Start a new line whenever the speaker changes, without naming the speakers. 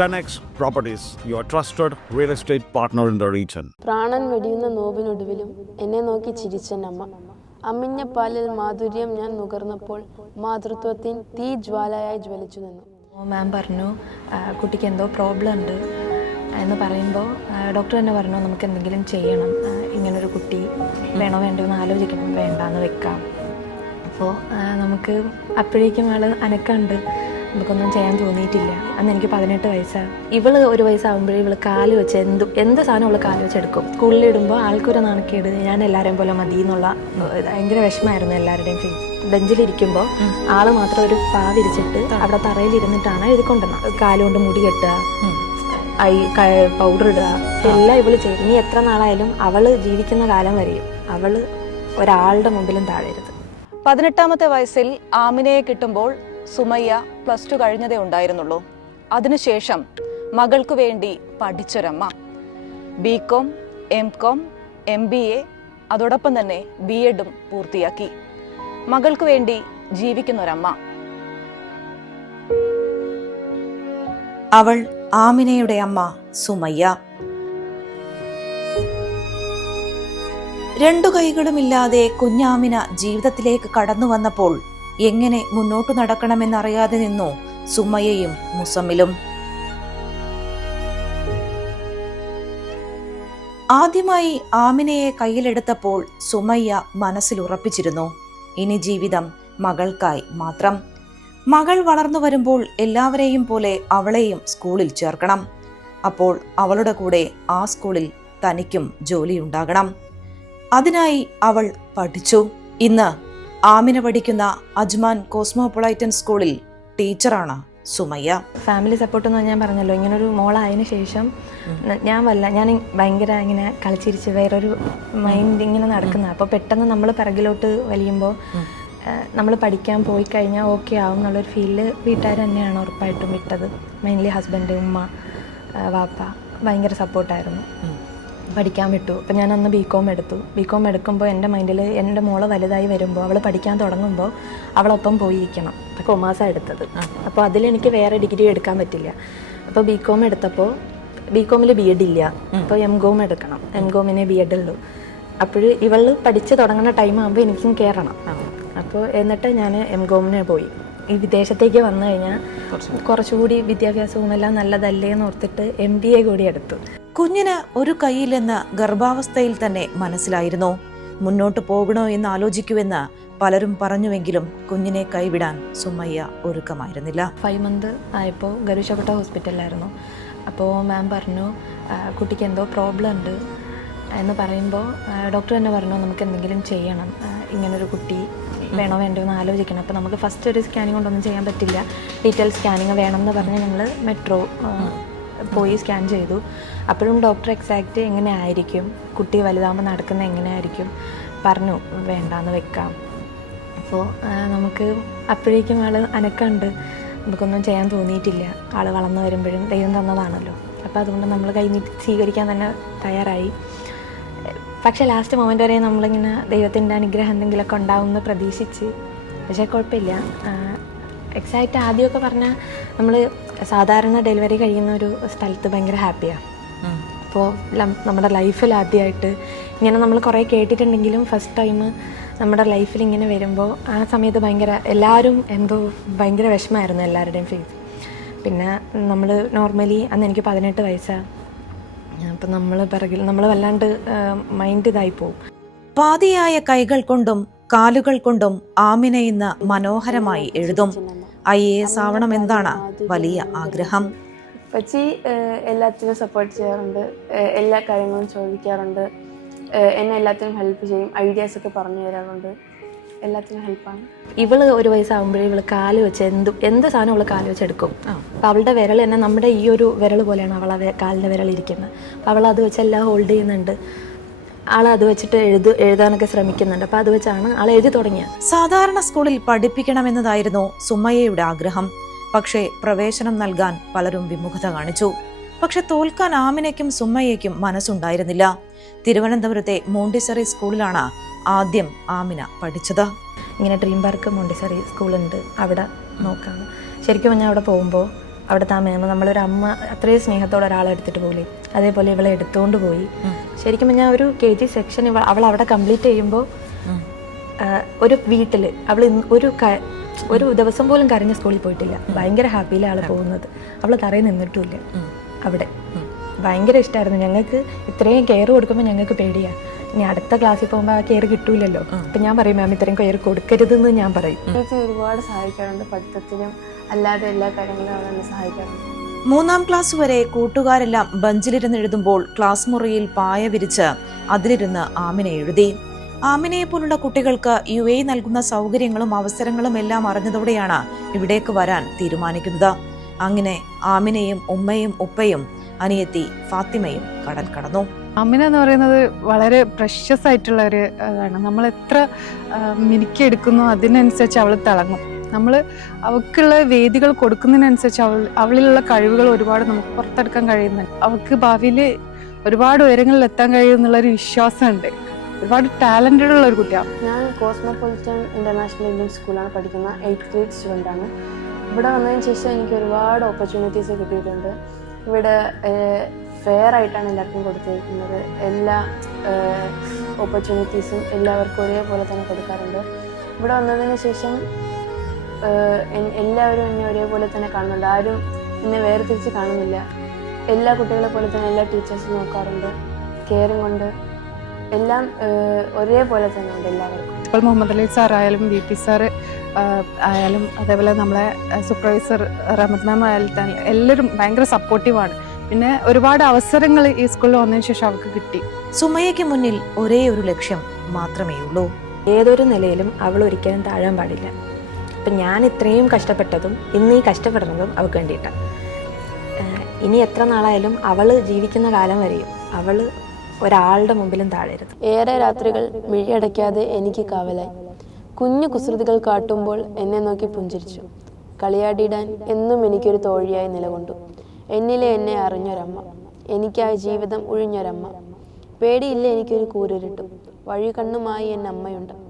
10x properties your trusted real estate partner in the region.
പ്രാണൻ വെടിയുന്ന നോവിനൊടുവിലും എന്നെ നോക്കി ചിരിച്ചെന്നമ്മ അമ്മിഞ്ഞ പാലിൽ മാധുര്യം ഞാൻ നുകർന്നപ്പോൾ മാതൃത്വത്തിൻ തീ ജ്വാലയായി ജ്വലിച്ചു നിന്നു.
മാം പറഞ്ഞു കുട്ടിക്ക് എന്തോ പ്രോബ്ലം ഉണ്ട് എന്ന് പറയുമ്പോൾ ഡോക്ടർ തന്നെ പറഞ്ഞു നമുക്ക് എന്തെങ്കിലും ചെയ്യണം. ഇങ്ങനൊരു കുട്ടി വേണോ വേണ്ടോ എന്ന് ആലോചിക്കണം. വേണ്ടാന്ന് വെക്കാം. അപ്പോൾ നമുക്ക് അപ്പോഴേക്കും ആൾ അനക്കമുണ്ട് നമുക്കൊന്നും ചെയ്യാൻ തോന്നിയിട്ടില്ല. അന്ന് എനിക്ക് പതിനെട്ട് വയസ്സാണ് ഇവൾ ഒരു വയസ്സാകുമ്പോഴേ ഇവൾ കാൽ വെച്ച് എന്ത് എന്ത് സാധനം ഇവൾ കാൽ വെച്ചെടുക്കും സ്കൂളിൽ ഇടുമ്പോൾ ആൾക്കൊരു നാണക്കേട് ഞാൻ എല്ലാവരെയും പോലെ മതി എന്നുള്ള ഭയങ്കര വിഷമമായിരുന്നു എല്ലാവരുടെയും ഫീൽ ബെഞ്ചിലിരിക്കുമ്പോൾ ആൾ മാത്രം ഒരു പാ വിരിച്ചിട്ട് അവിടെ തറയിലിരുന്നിട്ടാണ് എഴുതിക്കൊണ്ടുവന്നത് കാലുകൊണ്ട് മുടി കെട്ടുക ഐ പൗഡർ ഇടുക എല്ലാം ഇവൾ ചെയ്യും. ഇനി എത്ര നാളായാലും അവൾ ജീവിക്കുന്ന കാലം വരെയും അവൾ ഒരാളുടെ മുമ്പിലും താഴരുത്.
പതിനെട്ടാമത്തെ വയസ്സിൽ ആമിനയെ കിട്ടുമ്പോൾ സുമയ്യ പ്ലസ് ടു കഴിഞ്ഞതേ ഉണ്ടായിരുന്നുള്ളൂ. അതിനുശേഷം മകൾക്കു വേണ്ടി പഠിച്ചൊരമ്മ. B Com M Com M B A അതോടൊപ്പം തന്നെ ബി എഡും പൂർത്തിയാക്കി. മകൾക്കു വേണ്ടി ജീവിക്കുന്നൊരമ്മ.
അവൾ ആമിനയുടെ അമ്മ സുമയ്യ. രണ്ടു കൈകളുമില്ലാതെ കുഞ്ഞാമിന ജീവിതത്തിലേക്ക് കടന്നു വന്നപ്പോൾ എങ്ങനെ മുന്നോട്ടു നടക്കണമെന്നറിയാതെ നിന്നു സുമയയും മുസമ്മിലും. ആദ്യമായി ആമിനയെ കയ്യിലെടുത്തപ്പോൾ സുമയ്യ മനസ്സിൽ ഉറപ്പിച്ചിരുന്നു ഇനി ജീവിതം മകൾക്കായി മാത്രം. മകൾ വളർന്നു വരുമ്പോൾ എല്ലാവരെയും പോലെ അവളെയും സ്കൂളിൽ ചേർക്കണം. അപ്പോൾ അവളുടെ കൂടെ ആ സ്കൂളിൽ തനിക്കും ജോലിയുണ്ടാകണം. അതിനായി അവൾ പഠിച്ചു. ഇന്ന് ആമിന പഠിക്കുന്ന അജ്മാൻ കോസ്മോപൊളൈറ്റൻ സ്കൂളിൽ ടീച്ചറാണ് സുമയ്യ.
ഫാമിലി സപ്പോർട്ട് എന്ന് ഞാൻ പറഞ്ഞല്ലോ ഇങ്ങനെ ഒരു മോളായതിനു ശേഷം ഞാൻ വല്ല ഞാൻ ഭയങ്കര ഇങ്ങനെ കളിച്ചിരിച്ച് വേറൊരു മൈൻഡ് ഇങ്ങനെ നടക്കുന്ന അപ്പോൾ പെട്ടെന്ന് നമ്മൾ പിറകിലോട്ട് വലിയുമ്പോൾ നമ്മൾ പഠിക്കാൻ പോയി കഴിഞ്ഞാൽ ഓക്കെ ആവും എന്നുള്ളൊരു ഫീലിൽ വീട്ടുകാർ തന്നെയാണ് ഉറപ്പായിട്ടും വിട്ടത്. മെയിൻലി ഹസ്ബൻഡ് ഉമ്മ വാപ്പ ഭയങ്കര സപ്പോർട്ടായിരുന്നു പഠിക്കാൻ വിട്ടു. അപ്പം ഞാൻ അന്ന് ബി കോം എടുത്തു. ബി കോം എടുക്കുമ്പോൾ എന്റെ മൈൻഡിൽ എന്റെ മോൾ വലുതായി വരുമ്പോൾ അവൾ പഠിക്കാൻ തുടങ്ങുമ്പോൾ അവളൊപ്പം പോയിരിക്കണം. കൊമേഴ്സാണ് എടുത്തത്. അപ്പോൾ അതിലെനിക്ക് വേറെ ഡിഗ്രി എടുക്കാൻ പറ്റില്ല. അപ്പോൾ ബി കോം എടുത്തപ്പോൾ ബി കോമിൽ ബി എഡ് ഇല്ല. അപ്പോൾ എം കോം എടുക്കണം. എം കോമിനെ ബി എഡ് ഉള്ളൂ. അപ്പോൾ ഇവൾ പഠിച്ച് തുടങ്ങുന്ന ടൈം ആകുമ്പോൾ എനിക്കും കയറണം അപ്പോൾ എന്നിട്ട് ഞാൻ എം കോമിന് പോയി. ഈ വിദേശത്തേക്ക് വന്നു കഴിഞ്ഞാൽ കുറച്ചുകൂടി വിദ്യാഭ്യാസവും എല്ലാം നല്ലതല്ലേ എന്ന് ഓർത്തിട്ട് എം ബി എ കൂടി എടുത്തു.
കുഞ്ഞിന് ഒരു കൈയില്ലെന്ന് ഗർഭാവസ്ഥയിൽ തന്നെ മനസ്സിലായിരുന്നു. മുന്നോട്ട് പോകണോ എന്ന് ആലോചിക്കുമെന്ന് പലരും പറഞ്ഞുവെങ്കിലും കുഞ്ഞിനെ കൈവിടാൻ സുമയ്യ ഒരുക്കമായിരുന്നില്ല.
ഫൈവ് മന്ത് ആയപ്പോൾ ഗരുശപ്പെട്ട ഹോസ്പിറ്റലിലായിരുന്നു. അപ്പോൾ മാം പറഞ്ഞു കുട്ടിക്ക് എന്തോ പ്രോബ്ലം ഉണ്ട്. എന്ന് പറയുമ്പോൾ ഡോക്ടർ തന്നെ പറഞ്ഞു നമുക്ക് എന്തെങ്കിലും ചെയ്യണം. ഇങ്ങനൊരു കുട്ടി വേണോ വേണ്ടോ എന്ന് ആലോചിക്കണം. അപ്പോൾ നമുക്ക് ഫസ്റ്റ് ഒരു സ്കാനിങ് കൊണ്ടൊന്നും ചെയ്യാൻ പറ്റില്ല. ഡീറ്റെയിൽ സ്കാനിങ് വേണം എന്ന് പറഞ്ഞ് ഞങ്ങൾ മെട്രോ പോയി സ്കാൻ ചെയ്തു. അപ്പോഴും ഡോക്ടർ എക്സാക്റ്റ് എങ്ങനെ ആയിരിക്കും കുട്ടി വലുതാകുമ്പോൾ നടക്കുന്നത് എങ്ങനെയായിരിക്കും? പറഞ്ഞു വേണ്ടാന്ന് വെക്കാം. അപ്പോൾ നമുക്ക് അപ്പോഴേക്കും ആൾ അനക്കമുണ്ട് നമുക്കൊന്നും ചെയ്യാൻ തോന്നിയിട്ടില്ല. ആൾ വളർന്നു വരുമ്പോഴും ദൈവം തന്നതാണല്ലോ. അപ്പോൾ അതുകൊണ്ട് നമ്മൾ കൈനീട്ടി സ്വീകരിക്കാൻ തന്നെ തയ്യാറായി. പക്ഷേ ലാസ്റ്റ് മൊമെന്റ് വരെ നമ്മളിങ്ങനെ ദൈവത്തിന്റെ അനുഗ്രഹം എന്തെങ്കിലുമൊക്കെ ഉണ്ടാവുമെന്ന് പ്രതീക്ഷിച്ച്. പക്ഷേ കുഴപ്പമില്ല. എക്സാക്റ്റ് ആദ്യമൊക്കെ പറഞ്ഞാൽ നമ്മൾ സാധാരണ ഡെലിവറി കഴിയുന്ന ഒരു സ്ഥലത്ത് ഭയങ്കര ഹാപ്പിയാണ് അപ്പോൾ നമ്മുടെ ലൈഫിൽ ആദ്യമായിട്ട് ഇങ്ങനെ നമ്മൾ കുറേ കേട്ടിട്ടുണ്ടെങ്കിലും ഫസ്റ്റ് ടൈം നമ്മുടെ ലൈഫിൽ ഇങ്ങനെ വരുമ്പോൾ ആ സമയത്ത് ഭയങ്കര എല്ലാവരും എന്തോ ഭയങ്കര വിഷമമായിരുന്നു എല്ലാവരുടെയും ഫേസ് പിന്നെ നമ്മൾ നോർമലി അന്ന് എനിക്ക് പതിനെട്ട് വയസ്സാണ് അപ്പം നമ്മൾ പിറകിൽ നമ്മൾ വല്ലാണ്ട് മൈൻഡ് ഇതായി പോവും.
പാതിയായ കൈകൾ കൊണ്ടും കാലുകൾ കൊണ്ടും ആമിന ഇന്ന് മനോഹരമായി എഴുതും. ഐ എ എസ് ആവണം എന്താണ് വലിയ ആഗ്രഹം?
പച്ചി എല്ലാത്തിനും സപ്പോർട്ട് ചെയ്യാറുണ്ട്. എല്ലാ കാര്യങ്ങളും ചോദിക്കാറുണ്ട്. എന്നെ എല്ലാത്തിനും ഹെൽപ്പ് ചെയ്യും. ഐഡിയാസ് ഒക്കെ പറഞ്ഞു തരാറുണ്ട്. എല്ലാത്തിനും ഹെൽപ്പാണ്
ഇവൾ ഒരു വയസ്സാകുമ്പോഴേ ഇവൾ കാൽ വെച്ച് എന്ത് എന്ത് സാധനം ഇവൾ കാൽ വെച്ചെടുക്കും അപ്പം അവളുടെ വിരൽ തന്നെ നമ്മുടെ ഈ ഒരു വിരൽ പോലെയാണ് അവളെ കാലിന്റെ വിരൽ ഇരിക്കുന്നത് അപ്പം അവൾ അത് വെച്ച് എല്ലാം ഹോൾഡ് ചെയ്യുന്നുണ്ട്. ആൾ അത് വെച്ചിട്ട് എഴുതു എഴുതാനൊക്കെ ശ്രമിക്കുന്നുണ്ട്. അപ്പോൾ അത് വെച്ചാണ് ആൾ എഴുതി തുടങ്ങിയത്.
സാധാരണ സ്കൂളിൽ പഠിപ്പിക്കണമെന്നതായിരുന്നു സുമയ്യയുടെ ആഗ്രഹം. പക്ഷേ പ്രവേശനം നൽകാൻ പലരും വിമുഖത കാണിച്ചു. പക്ഷെ തോൽക്കാൻ ആമിനയ്ക്കും സുമ്മയ്യയ്ക്കും മനസ്സുണ്ടായിരുന്നില്ല. തിരുവനന്തപുരത്തെ മോണ്ടിസറി സ്കൂളിലാണ് ആദ്യം ആമിന പഠിച്ചത്.
ഇങ്ങനെ ഡ്രീം പാർക്ക് മോണ്ടിസറി സ്കൂളുണ്ട്. അവിടെ നോക്കാം. ശരിക്കും ഞാൻ അവിടെ പോകുമ്പോൾ അവിടുത്തെ ആ മേമ നമ്മളൊരു അമ്മ അത്രയും സ്നേഹത്തോടെ ഒരാളെ എടുത്തിട്ട് പോലെ അതേപോലെ ഇവളെ എടുത്തുകൊണ്ട് പോയി. ശരിക്കും ഞാൻ ഒരു കെ ജി സെക്ഷൻ ഇവ അവൾ അവിടെ കംപ്ലീറ്റ് ചെയ്യുമ്പോൾ ഒരു വീട്ടിൽ അവൾ ഒരു ഒരു ദിവസം പോലും കരഞ്ഞ സ്കൂളിൽ പോയിട്ടില്ല. ഭയങ്കര ഹാപ്പിയിലാണ് പോകുന്നത്. അവൾ തറയിൽ നിന്നിട്ടുമില്ല അവിടെ. ഭയങ്കര ഇഷ്ടമായിരുന്നു ഞങ്ങൾക്ക് ഇത്രയും കെയർ കൊടുക്കുമ്പോൾ ഞങ്ങൾക്ക് പേടിയാ. ഇനി അടുത്ത ക്ലാസ്സിൽ പോകുമ്പോൾ ആ കെയർ കിട്ടൂലല്ലോ. അപ്പം ഞാൻ പറയും മാം ഇത്രയും കെയർ കൊടുക്കരുതെന്ന് ഞാൻ പറയും.
ചേച്ചി ഒരുപാട് സഹായിക്കാറുണ്ട് പഠിത്തത്തിനും അല്ലാതെ എല്ലാ കാര്യങ്ങളും സഹായിക്കാറുണ്ട്.
മൂന്നാം ക്ലാസ് വരെ കൂട്ടുകാരെല്ലാം ബഞ്ചിലിരുന്ന് എഴുതുമ്പോൾ ക്ലാസ് മുറിയിൽ പായ വിരിച്ച് അതിലിരുന്ന് ആമിന എഴുതി. ആമിനയെ പോലുള്ള കുട്ടികൾക്ക് യു എ നൽകുന്ന സൗകര്യങ്ങളും അവസരങ്ങളും എല്ലാം അറിഞ്ഞതോടെയാണ് ഇവിടേക്ക് വരാൻ തീരുമാനിക്കുന്നത്. അങ്ങനെ ആമിനയും ഉമ്മയും ഉപ്പയും അനിയത്തി ഫാത്തിമയും കടൽ കടന്നു.
അമ്മിന എന്ന് പറയുന്നത് വളരെ പ്രഷ്യസ് ആയിട്ടുള്ള ഒരു ഇതാണ്. നമ്മൾ എത്ര മിനുക്കിയെടുക്കുന്നു അതിനനുസരിച്ച് അവൾ തിളങ്ങും. നമ്മൾ അവൾക്കുള്ള വേദികൾ കൊടുക്കുന്നതിനനുസരിച്ച് അവൾ അവളിലുള്ള കഴിവുകൾ ഒരുപാട് നമുക്ക് പുറത്തെടുക്കാൻ കഴിയുന്നുണ്ട്. അവൾക്ക് ഭാവിയിൽ ഒരുപാട് ഉയരങ്ങളിൽ എത്താൻ കഴിയും എന്നുള്ളൊരു വിശ്വാസമുണ്ട്. ഒരുപാട് ടാലന്റഡ് ഉള്ള ഒരു കുട്ടിയാണ്.
ഞാൻ കോസ്മോപൊളിറ്റൻ ഇന്റർനാഷണൽ ഇന്ത്യൻ സ്കൂളാണ് പഠിക്കുന്ന എയ്ത്ത് ഗ്രേഡ് സ്റ്റുഡന്റ് ആണ്. ഇവിടെ വന്നതിന് ശേഷം എനിക്ക് ഒരുപാട് ഓപ്പർച്യൂണിറ്റീസ് കിട്ടിയിട്ടുണ്ട്. ഇവിടെ ഫെയർ ആയിട്ടാണ് എല്ലാവർക്കും കൊടുത്തിരിക്കുന്നത് എല്ലാ ഓപ്പർച്യൂണിറ്റീസും എല്ലാവർക്കും ഒരേപോലെ തന്നെ കൊടുക്കാറുണ്ട്. ഇവിടെ വന്നതിന് ശേഷം എല്ലാവരും എന്നെ ഒരേപോലെ തന്നെ കാണുന്നുണ്ട്. ആരും എന്നെ വേർതിരിച്ച് കാണുന്നില്ല. എല്ലാ കുട്ടികളെ പോലെ തന്നെ എല്ലാ ടീച്ചേഴ്സും നോക്കാറുണ്ട്. കെയറിങ് കൊണ്ട് എല്ലാം ഒരേപോലെ തന്നെ ഉണ്ട് എല്ലാവർക്കും.
ഇപ്പോൾ മുഹമ്മദ് അലി സാറായാലും ബി പി സാർ ആയാലും അതേപോലെ നമ്മളെ സൂപ്പർവൈസർ റഹ്മത് മാം ആയാലും തന്നെ എല്ലാവരും ഭയങ്കര സപ്പോർട്ടീവാണ് പിന്നെ ഒരുപാട് അവസരങ്ങൾ ഈ സ്കൂളിൽ വന്നതിന് ശേഷം അവർക്ക് കിട്ടി.
സുമയ്യയ്ക്ക് മുന്നിൽ ഒരേ ഒരു ലക്ഷ്യം മാത്രമേ ഉള്ളൂ.
ഏതൊരു നിലയിലും അവൾ ഒരിക്കലും താഴാൻ പാടില്ല. അപ്പം ഞാൻ ഇത്രയും കഷ്ടപ്പെട്ടതും ഇന്ന് ഈ കഷ്ടപ്പെടുന്നതും അവൾക്ക് വേണ്ടിയിട്ടാണ്. ഇനി എത്ര നാളായാലും അവൾ ജീവിക്കുന്ന കാലം വരെയും അവൾ ഒരാളുടെ മുമ്പിലും താഴരുത്.
ഏറെ രാത്രികൾ മിഴിയടയ്ക്കാതെ എനിക്ക് കാവലായി. കുഞ്ഞു കുസൃതികൾ കാട്ടുമ്പോൾ എന്നെ നോക്കി പുഞ്ചിരിച്ചു. കളിയാടിയിടാൻ എന്നും എനിക്കൊരു തോഴിയായി നിലകൊണ്ടു. എന്നിലെ എന്നെ അറിഞ്ഞൊരമ്മ. എനിക്കായി ജീവിതം ഉഴിഞ്ഞൊരമ്മ. പേടിയില്ല എനിക്കൊരു കൂരിരുട്ടും. വഴി കണ്ണുമായി എന്റെ അമ്മയുണ്ട്.